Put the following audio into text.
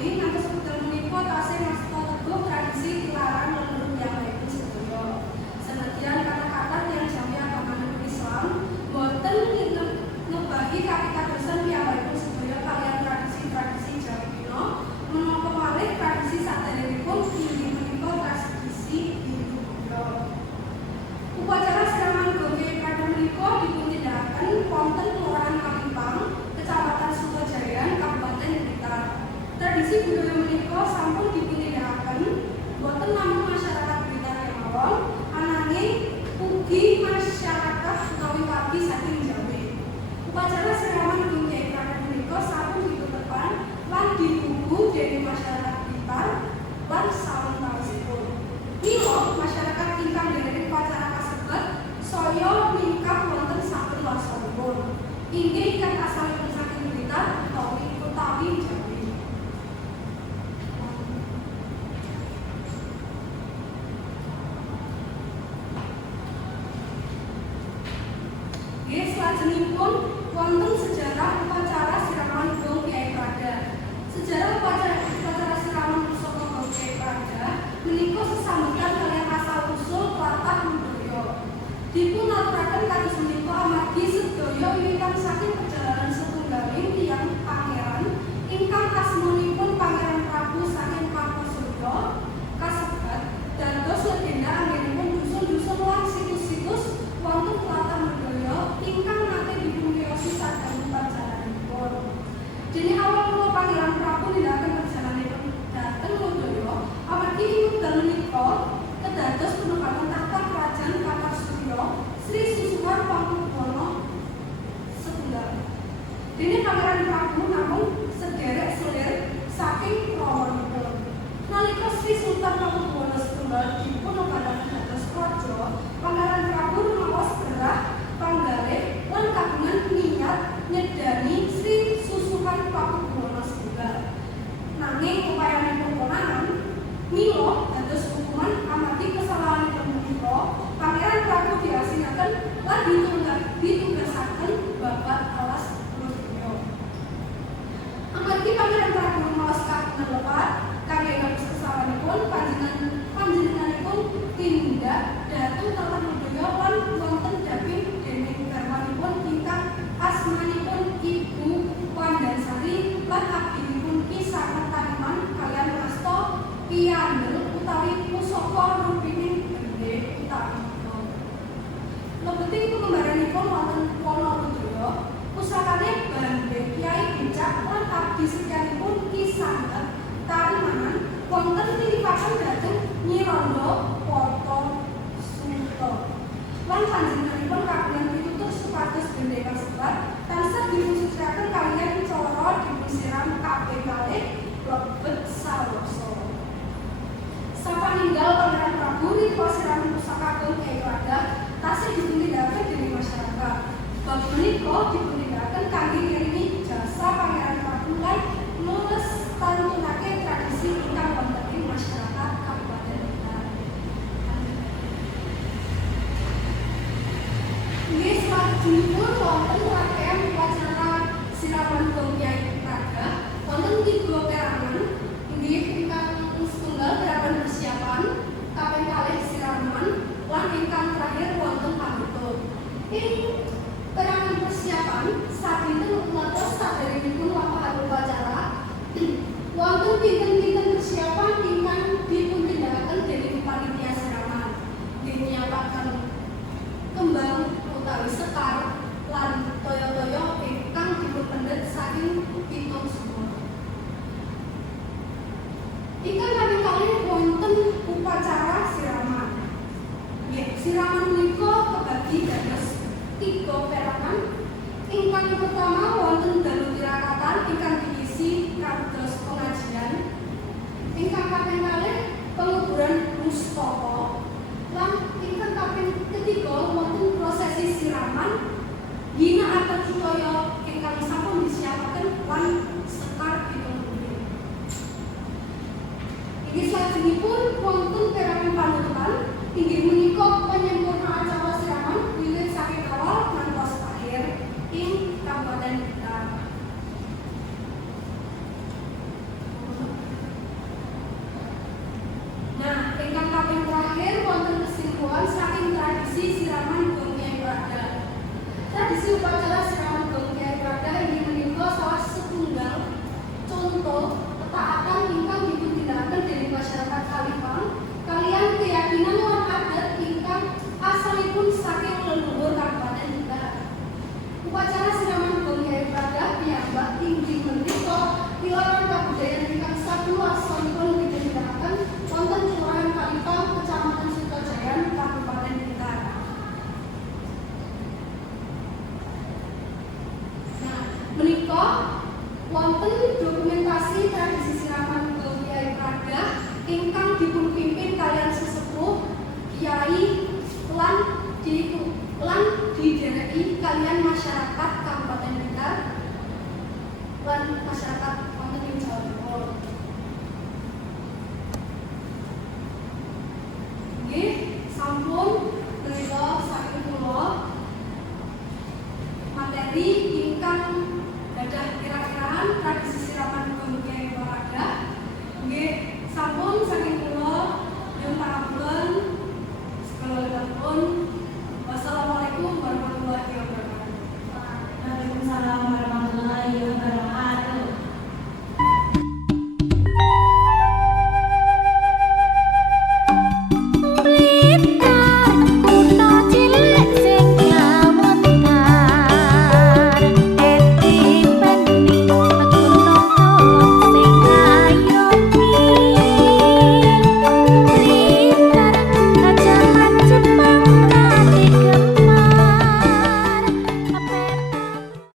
Jawi ngantos wekdal menika tasih masta teguh tradisi tilaran leluhur piyambakipun sedaya. Senadyan kata-kata tiyang Jawi agamanipun Islam boten ngebahi kapitadosan piyambakipun sedaya kaliyan tradisi-tradisi Jawi Kuno, menapa malih tradisi saderengipun inggih menika tradisi Hindu Buddha. Upacara siraman Gongke Ekada menika dipuntindakaken wonten Kelurahan Kalimpang, Kecamatan Sukojayan, Kabupaten Blitar. Tradisi budaya menika sampun dipuntindakaken boten namung masyarakat Blitar kemawon, ananging ugi masyarakat utawi wargi saking Jawi. Upacara siraman Gongke Ekada menika sampun ditutupan lan didukung dening masyarakat Blitar lan sawetawasipun. Mila masyarakat ingkang nderek upacara kasebat saya ningkap wonten saben wasanipun. Inggih ingkang asalipun saking Blitar utawi Jawi. Nggih, salajengipun wonten sejarah upacara siraman Gongke Ekada. Sejarah upacara siraman pusaka Gongke Ekada menika sesambetan kaliyan asal usul tlatah budaya. Dipunaturaken kados menika amargi sedaya wiwitan saking perjalanan setunggaling tiyang pangeran ingkang asmanipun Pangeran Prabu saking Kartosurya kasebat dados legenda anggenipun dusun-dusun lan situs-situs wonten tlatah budaya ingkang nate dipunriyosi sadangu panjenenganipun. Dene awal mula Pangeran Prabu nindakaken perjalananipun dhateng Lodaya amargi ing wekdal menika kedados penempatan tahta kerajaan Kartosurya Sri Susuhunan Pakubuwana setunggal. Dene Pangeran Prabu namung sederek selir saking prawanipun. Nalika Sri Sultan Pakubuwana setunggal dipunopadaken dados raja, Pangeran Prabu rumaos gerah panggalih lan kagungan niat nyedani Sri Susuhunan Pakubuwana setunggal. Nanging upayanipun konangan mila dados hukuman amargi kesalahanipun menika Pangeran Prabu diasinaken lan ditugasaken babat alas Lodaya. Amargi Pangeran Prabu maos kagungan lepat kangge ngapus kesalahanipun panjenenganipun tindak dhateng tlatah Lodaya lan wonten daping dening garwanipun ingkang asmanipun Ibu Wandansari lan abdinipun Ki Sarmat Taniman kaliyan asta piyandel utawi pusaka rupining gende utawi lebeting pengembaranipun wonten Wonolodaya, pusakane Bande Kyai Bicak lan abdi setyanipun Ki Sanget Tarimanan wonten titipaken dhateng Nyi Randa Poto Suto. Lan panjenenganipun kagungan pitutur supados gende kasebat tansah dipunsuciaken kaliyan cara dipunsiram kaping kalih lebet sawasa. Sapaninggal Pangeran Prabu nika siraman pusaka Gongke Ekada tasih dipuntindakaken dening masyarakat. Bab menika dipuntindakaken kangge ngiringi jasa Pangeran Prabu lan nglestarenake tradisi ingkang wonten ing masyarakat Kabupaten Blitar. Nggih, salajengipun wonten rangkaian upacara siraman Gongke Ekada wonten 3 perangan inggih ingkang setunggal perangan persiapan, kaping kalih siraman, lan ingkang terakhir wonten panutup. Ing perangan persiapan sadinten ngantos saderengipun lampahan upacara wonten pinten-pinten persiapan ingkang dipuntindakaken dening panitia siraman. Dinyiapaken kembang utawi sekar lan toya-toya ingkang dipunpendhet saking pitung semua. Ingkang kaping kalih wonten upacara siraman. Nggih, siraman menika kebagi dados 3 perangan. Ingkang pertama wonten dalu tirakatan ingkang diisi kados pengajian. Ingkang kaping kalih penguburan mustaka. Lan ingkang kaping ketiga wonten prosesi siraman ginakaken supaya ingkang sampun disiapaken lan sekar dipunpundi. Inggih salajengipun wonten perangan panutupan inggih menika penyempurnaan acara siraman wiwit saking awal ngantos akhir ing Kabupaten Blitar. Menika wonten dokumentasi tradisi siraman Ugeng Kyai Prada ingkang dipunpimpin kalian sesepuh Kyai lan didereki kalian masyarakat Kabupaten Blitar lan masyarakat wonten ing Jawa Timur. Nggih, sampun menika saking kula materi ingkang gadah kira-kiraan tradisi siraman Ugeng Kyai Prada. Nggih, sampun saking kula yang paraken sekalian. Wassalamualaikum warahmatullahi wabarakatuh.